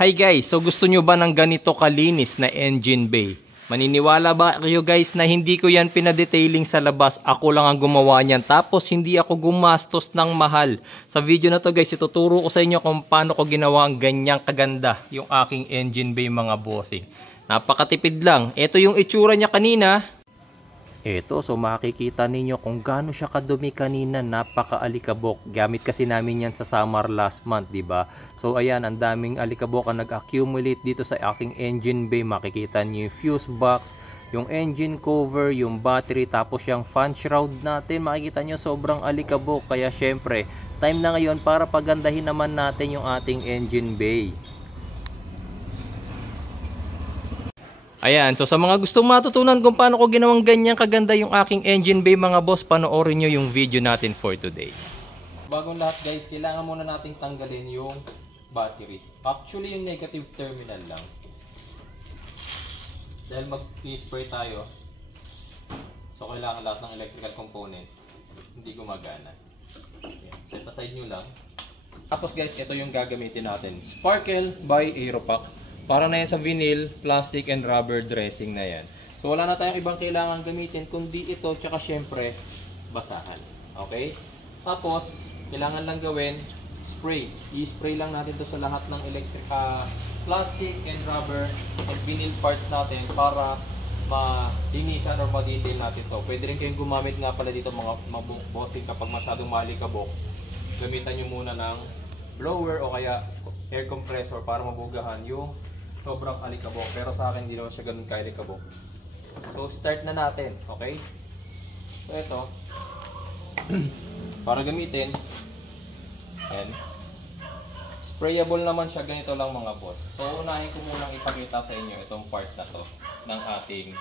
Hi guys, so gusto nyo ba ng ganito kalinis na engine bay? Maniniwala ba kayo guys na hindi ko yan pinadetailing sa labas? Ako lang ang gumawa niyan, tapos hindi ako gumastos ng mahal. Sa video na to guys, ituturo ko sa inyo kung paano ko ginawa ang ganyang kaganda yung aking engine bay mga bossing. Napakatipid lang. Ito yung itsura niya kanina. Ito, so makikita ninyo kung gaano siya kadumi kanina, napaka-alikabok. Gamit kasi namin yan sa summer last month, di ba? So ayan, ang daming alikabok ang nag-accumulate dito sa aking engine bay. Makikita niyo yung fuse box, yung engine cover, yung battery, tapos yung fan shroud natin. Makikita niyo sobrang alikabok. Kaya syempre, time na ngayon para pagandahin naman natin yung ating engine bay. Ayan, so sa mga gustong matutunan kung paano ko ginawang ganyang kaganda yung aking engine bay mga boss, panoorin nyo yung video natin for today. Bagong lahat guys, kailangan muna nating tanggalin yung battery. Actually yung negative terminal lang. Dahil mag-spray tayo, so kailangan lahat ng electrical components hindi gumagana. Ayan, set aside nyo lang. Tapos guys, ito yung gagamitin natin. Sparkle by Aeropack. Para na yan sa vinyl, plastic and rubber dressing na yan. So wala na tayong ibang kailangan gamitin kundi ito, tsaka syempre basahan. Okay? Tapos kailangan lang gawin spray. I-spray lang natin to sa lahat ng plastic and rubber and vinyl parts natin para malinisan or madindil natin to. Pwede rin kayong gumamit nga pala dito mga bossing kapag masyadong malikabok. Gamitan nyo muna ng blower o kaya air compressor para mabugahan yung sobrang alikabok. Pero sa akin hindi naman siya ganun ka-alikabok. So start na natin, okay? So ito para gamitin, ayan, sprayable naman siya, ganito lang mga boss. So unahin ko munang ipakita sa inyo itong part na to ng ating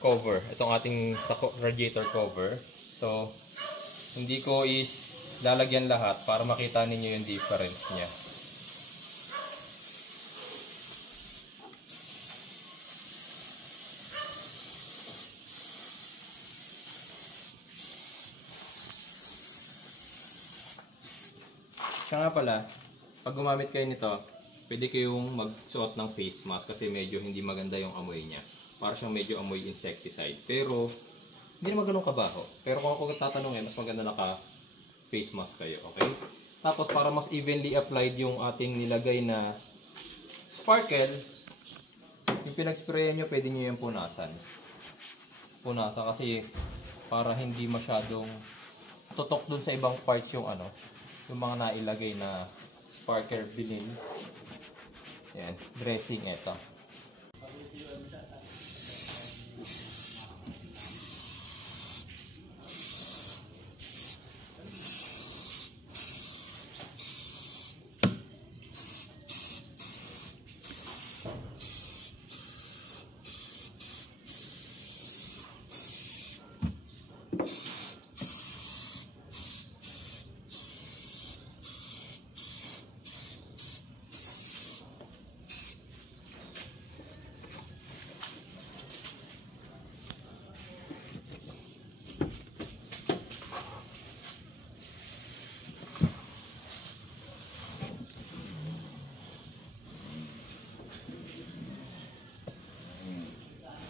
cover, itong ating radiator cover. So hindi ko lalagyan lahat para makita ninyo yung difference niya. Siya nga pala, pag gumamit kayo nito, pwede kayong magsuot ng face mask kasi medyo hindi maganda yung amoy niya. Para siyang medyo amoy insecticide. Pero, hindi naman ganun kabaho. Pero kung ako tatanungin, mas maganda naka face mask kayo, okay? Tapos para mas evenly applied yung ating nilagay na sparkle, yung pinag-sprayan nyo, pwede nyo yung punasan. Punasan kasi para hindi masyadong tutok dun sa ibang parts yung yung mga nailagay na sparkle vinyl. Yan, dressing ito.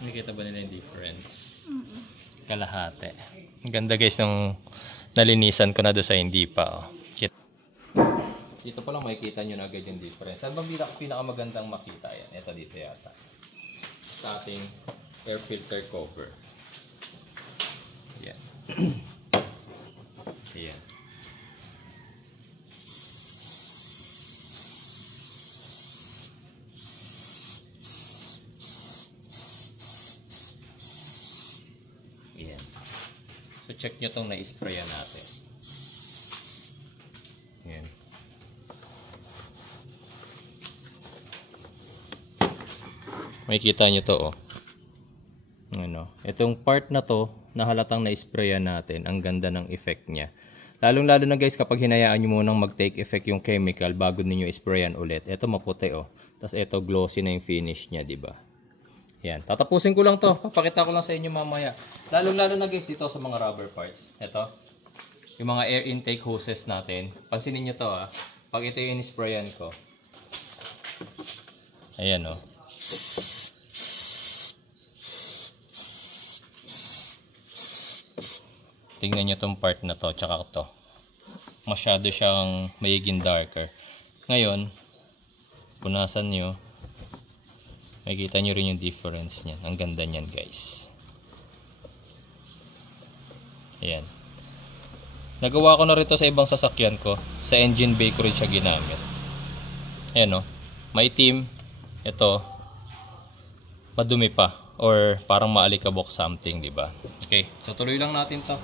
Nakikita ba nila yung difference? Kalahati. Ang ganda guys nung nalinisan ko na doon sa hindi pa. Dito pa lang makikita nyo na agad yung difference. Saan ba pinakamagandang makita yan? Ito dito yata. Sa ating air filter cover. Yan. Yan. So check nyo itong na-sprayan natin. Yan. Makikita nyo to itong part na to na halatang na-sprayan natin, ang ganda ng effect niya. Lalong lalo na guys kapag hinayaan nyo munang mag-take effect yung chemical bago ninyo sprayan ulit. Ito maputi Tapos ito glossy na yung finish niya, di ba? Yan, tatapusin ko lang to. Papakita ko lang sa inyo mamaya. Lalong-lalo na guys dito sa mga rubber parts. Ito, yung mga air intake hoses natin. Pansinin nyo to Pag ito yung in-sprayan ko, Ayan o. Tingnan nyo tong part na to, tsaka to. Masyado siyang mayiging darker. Ngayon, punasan nyo. Makikita nyo rin yung difference niyan. Ang ganda niyan, guys. Ayan. Nagawa ko na rito sa ibang sasakyan ko. Sa engine bay ko rin siya ginamit. Ayan o. Maitim. Ito. Madumi pa. Or parang maalikabok something, diba? Okay. So, tuloy lang natin to.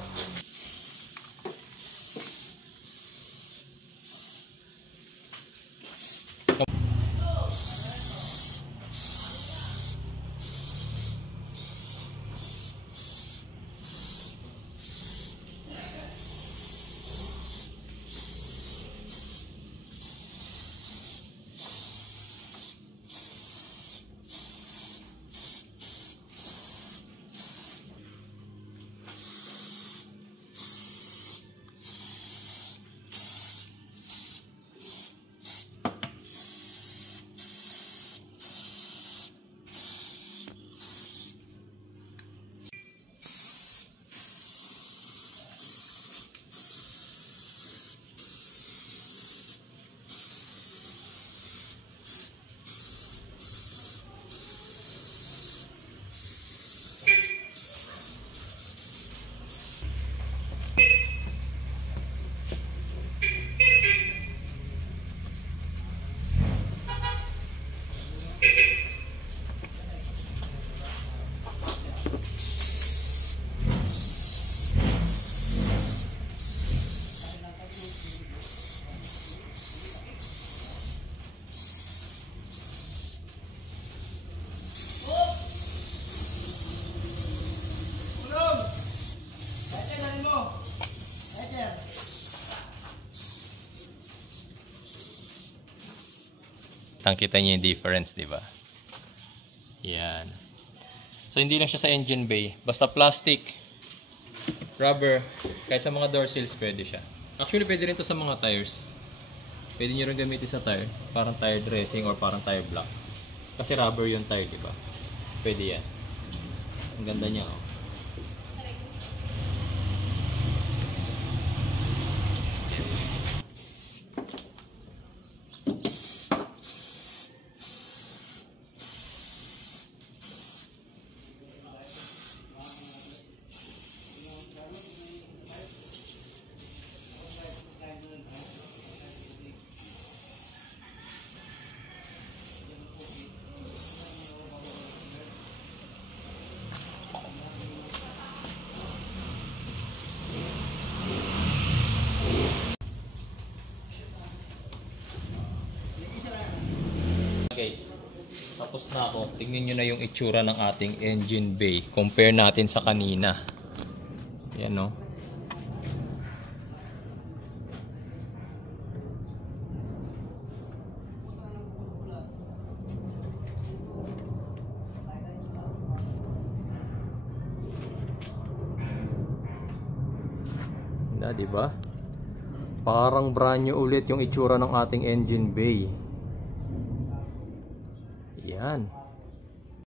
Kita niyo yung difference, di ba? Yan. So hindi lang siya sa engine bay, basta plastic, rubber, kahit sa mga door seals pwede siya. Actually pwede rin to sa mga tires. Pwede niyo rin gamitin sa tire, parang tire dressing or parang tire block. Kasi rubber yung tire, di ba? Pwede yan. Ang ganda niya, oh. Guys, tapos na ako. Tingnan nyo na yung itsura ng ating engine bay. Compare natin sa kanina. Yan, no? Na, diba? Parang brand new ulit yung itsura ng ating engine bay. Yan.